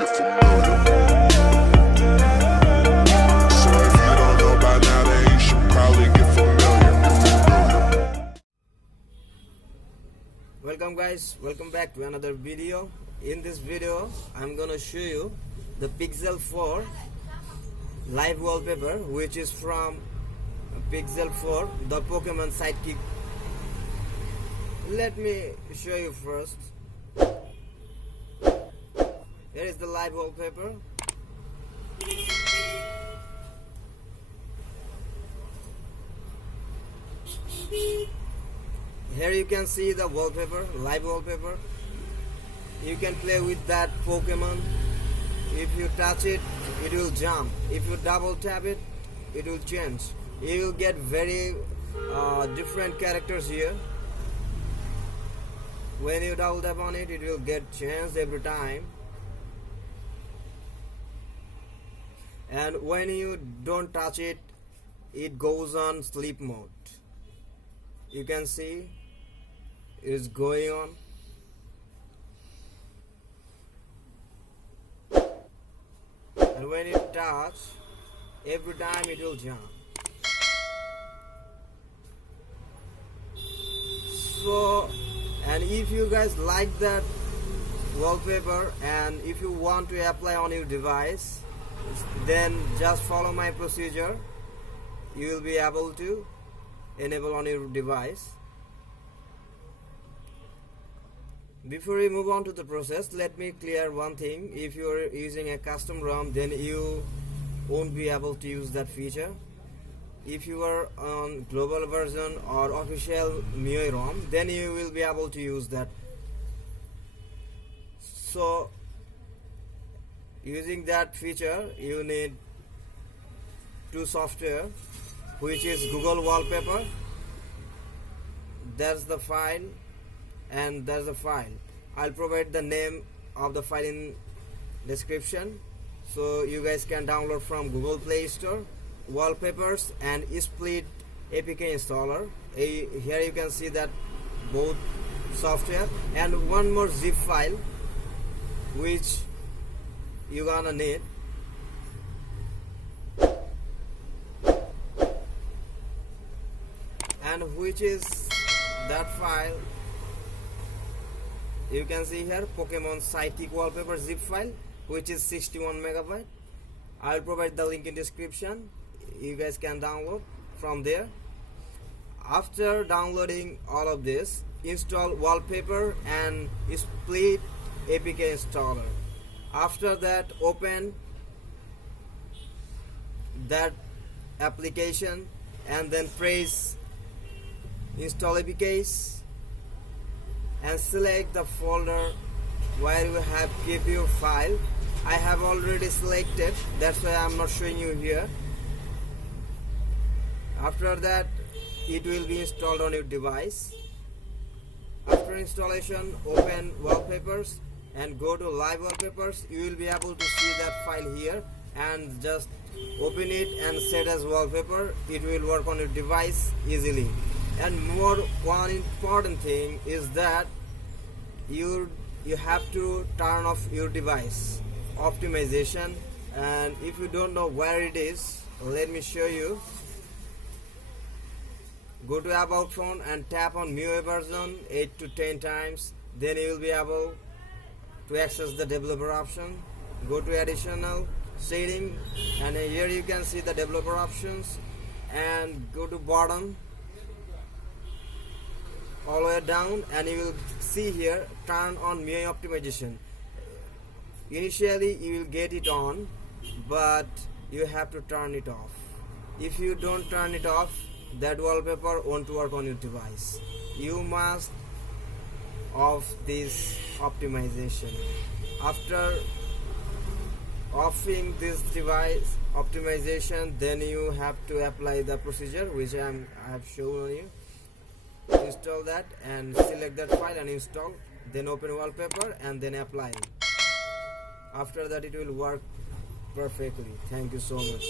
get familiar. So if you don't know by now, then you should probably get familiar. Welcome guys, welcome back to another video. In this video I'm gonna show you the Pixel 4 live wallpaper, which is from Pixel 4, the Pokemon sidekick. Let me show you first. Here is the live wallpaper. Here you can see the wallpaper, live wallpaper. You can play with that Pokemon. If you touch it, it will jump. If you double tap it, it will change. You will get very different characters here. When you double tap on it, it will get changed every time. And when you don't touch it, it goes on sleep mode. You can see it's going on. And when you touch, every time it will jump. So, and if you guys like that wallpaper and if you want to apply on your device, then just follow my procedure. You will be able to enable on your device. Before we move on to the process, let me clear one thing. If you are using a custom ROM, then you won't be able to use that feature. If you are on global version or official MIUI ROM, then you will be able to use that. So using that feature, you need two software, which is Google Wallpaper. That's the file, and that's the file. I'll provide the name of the file in description, so you guys can download from Google Play Store. Wallpapers and Split APK installer. Here you can see that both software, and one more zip file which you gonna need. And which is that file, you can see here, Pokemon sidekick wallpaper zip file, which is 61 megabyte. I'll provide the link in description. You guys can download from there. After downloading all of this, install Wallpaper and Split APK installer. After that, open that application and then press install APKs and select the folder where you have keep your file. I have already selected, that's why I'm not showing you here. After that, it will be installed on your device. After installation, open Wallpapers and go to Live Wallpapers. You will be able to see that file here, and just open it and set as wallpaper. It will work on your device easily. And one important thing is that you have to turn off your device optimization. And if you don't know where it is, let me show you. Go to About Phone and tap on MIUI version 8 to 10 times. Then you will be able to access the developer option. Go to additional setting, and here you can see the developer options, and go to bottom all the way down, and you will see here turn on MIUI optimization. Initially you will get it on, but you have to turn it off. If you don't turn it off, that wallpaper won't work on your device. You must off this optimization. After offing this device optimization, then you have to apply the procedure which I have shown on you. Install that and select that file and install, then open Wallpaper and then apply. After that, it will work perfectly. Thank you so much.